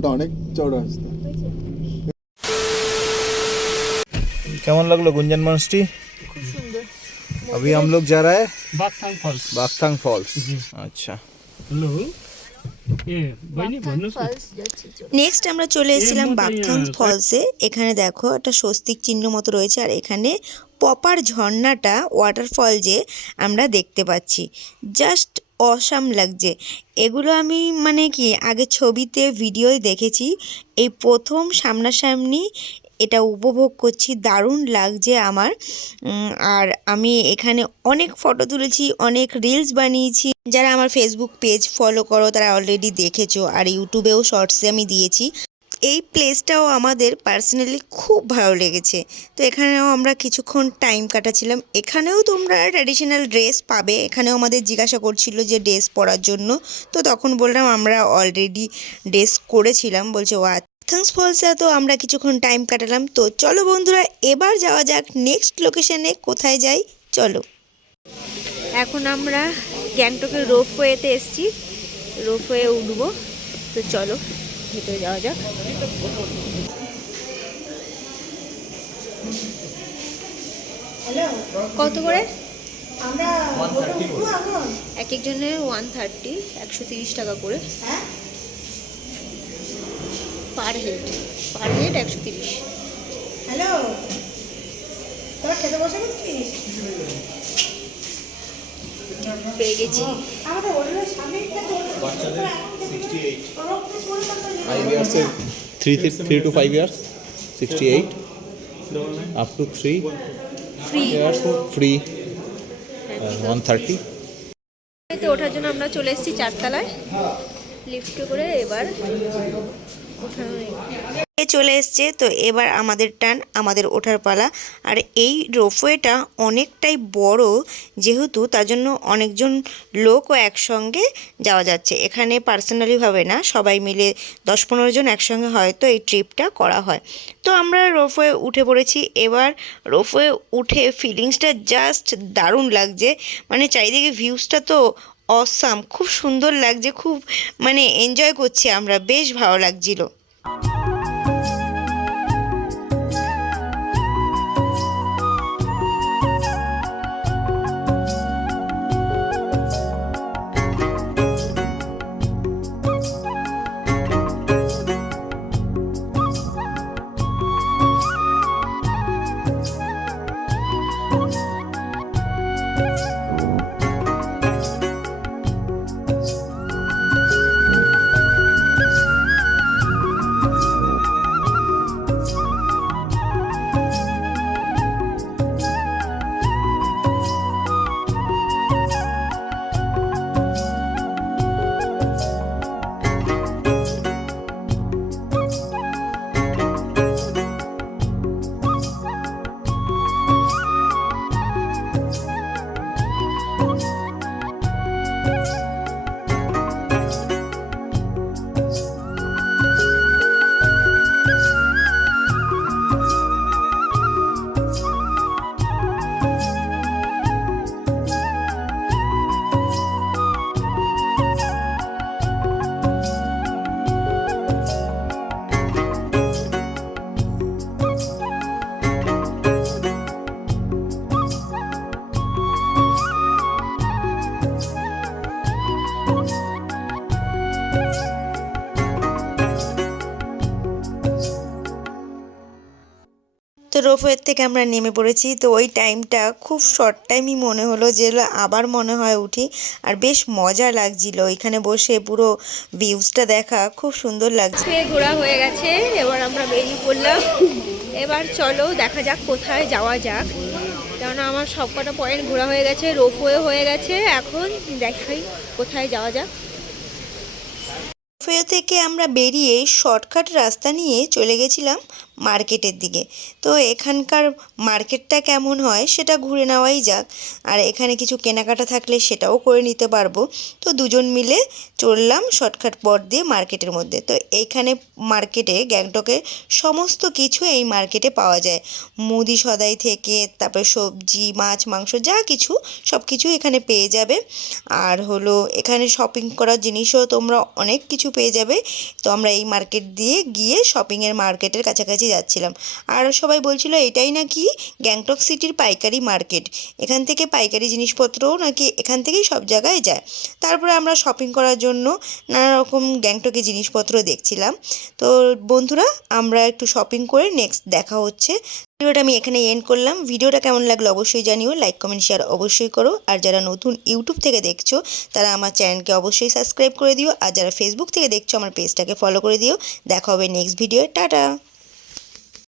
ওটা অনেক চওড়া রাস্তা। কেমন লাগলো গুঞ্জন মনস্ট্রি? খুব সুন্দর। अभी हम लोग जा रहा है बागथाङ फल्स। बागथाङ फॉल्स। अच्छा हेलो ए बहिनी भन्नुहोस् न। ফলস যাচ্ছি চলো। নেক্সট আমরা চলে এসেছিলাম এর মধ্যে বাগথাং ফলসে। এখানে দেখো একটা স্বস্তিক চিহ্ন মতো রয়েছে, আর এখানে পপার ঝর্ণাটা ওয়াটারফল যে আমরা দেখতে পাচ্ছি, জাস্ট অসাম লাগছে। এগুলো আমি মানে কি আগে ছবিতে ভিডিওয় দেখেছি, এই প্রথম সামনাসামনি এটা উপভোগ করছি, দারুণ লাগছে আমার। আর আমি এখানে অনেক ফটো তুলেছি, অনেক রিলস বানিয়েছি। যারা আমার ফেসবুক পেজ ফলো করো তারা অলরেডি দেখেছো, আর ইউটিউবেও শর্টসে আমি দিয়েছি। এই প্লেসটাও আমাদের পার্সোনালি খুব ভালো লেগেছে। তো এখানেও আমরা কিছুক্ষণ টাইম কাটাচ্ছিলাম। এখানেও তোমরা ট্র্যাডিশনাল ড্রেস পাবে। এখানেও আমাদের জিজ্ঞাসা করছিল যে ড্রেস পরার জন্য, তো তখন বললাম আমরা অলরেডি ড্রেস করেছিলাম। বলছে ও বাগথাং ফলসে তো আমরা কিছুক্ষণ টাইম কাটালাম। তো চলো বন্ধুরা, এবার যাওয়া যাক নেক্সট লোকেশনে। কোথায় যাই চলো। এখন আমরা গ্যাংটকের রোপওয়েতে এসেছি, রোপওয়ে উঠবো। তো চলো ভেতরে যাওয়া যাক। কত করে? এক একজনের 130, 130 টাকা করে পার হেড। 130। হ্যালো, তোরা খেতে বসে গেছিস? পেয়ে গেছি। আমাদের হোটেলের সামনে একটা বাচ্চাদের 68 5 years 3 to 5 years 68 up to 3 years free 130। তো ওঠার জন্য আমরা চলে এসেছি 4 তলায় লিফটে করে। এবার চলে এসছে, তো এবার আমাদের টান, আমাদের ওঠার পালা। আর এই রোপওয়েটা অনেকটাই বড় যেহেতু, তার জন্য অনেকজন লোকও একসঙ্গে যাওয়া যাচ্ছে। এখানে পার্সোনালিভাবে না, সবাই মিলে 10-15 জন একসঙ্গে হয়তো এই ট্রিপটা করা হয়। তো আমরা রোপওয়ে উঠে পড়েছি। এবার রোপওয়ে উঠে ফিলিংসটা জাস্ট দারুণ লাগছে। মানে চারিদিকে ভিউজটা তো অসাম, খুব সুন্দর লাগছে, খুব মানে এনজয় করছি আমরা, বেশ ভালো লাগছিল। তো রোপওয়ের থেকে আমরা নেমে পড়েছি। তো ওই টাইমটা খুব শর্ট টাইমই মনে হলো, যে আবার মনে হয় উঠি। আর বেশ মজা লাগছিল ওইখানে বসে, পুরো ভিউজটা দেখা খুব সুন্দর লাগছে। ঘোরা হয়ে গেছে, এবার আমরা বেরিয়ে পড়লাম। এবার চলো দেখা যাক কোথায় যাওয়া যাক, কেননা আমার সব কটা পয়েন্ট ঘোরা হয়ে গেছে, রোপওয়ে হয়ে গেছে। এখন দেখাই কোথায় যাওয়া যাক। রোপওয়ে থেকে আমরা বেরিয়ে শর্টকাট রাস্তা নিয়ে চলে গেছিলাম মার্কেটের দিকে। তো এখানকার মার্কেটটা কেমন হয় সেটা ঘুরে নেওয়াই যাক, আর এখানে কিছু কেনাকাটা থাকলে সেটাও করে নিতে পারবো। তো দুজন মিলে চললাম শর্টকাট পথ দিয়ে মার্কেটের মধ্যে। তো এইখানে মার্কেটে গ্যাংটকে সমস্ত কিছু এই মার্কেটে পাওয়া যায়, মুদি সদাই থেকে তারপরে সবজি মাছ মাংস যা কিছু সব কিছু এখানে পেয়ে যাবে। আর হলো এখানে শপিং করার জিনিসও তোমরা অনেক কিছু পেয়ে যাবে। তো আমরা এই মার্কেট দিয়ে গিয়ে শপিংয়ের মার্কেটের কাছাকাছি যাচ্ছিলাম। আর সবাই বলছিল এটাই নাকি গ্যাংটক সিটির পাইকারি মার্কেট, এখান থেকে পাইকারি জিনিসপত্রও নাকি এখান থেকেই সব জায়গায় যায়। তারপরে আমরা শপিং করার জন্য নানা রকম গ্যাংটকে জিনিসপত্র দেখছিলাম। তো বন্ধুরা, আমরা একটু শপিং করে নেক্সট দেখা হচ্ছে। ভিডিওটা আমি এখানে এন্ড করলাম। ভিডিওটা কেমন লাগলো অবশ্যই জানিও, লাইক কমেন্ট শেয়ার অবশ্যই করো। আর যারা নতুন ইউটিউব থেকে দেখছো তারা আমার চ্যানেলকে অবশ্যই সাবস্ক্রাইব করে দিও, আর যারা ফেসবুক থেকে দেখছো আমার পেজটাকে ফলো করে দিও। দেখা হবে নেক্সট ভিডিও। টাটা।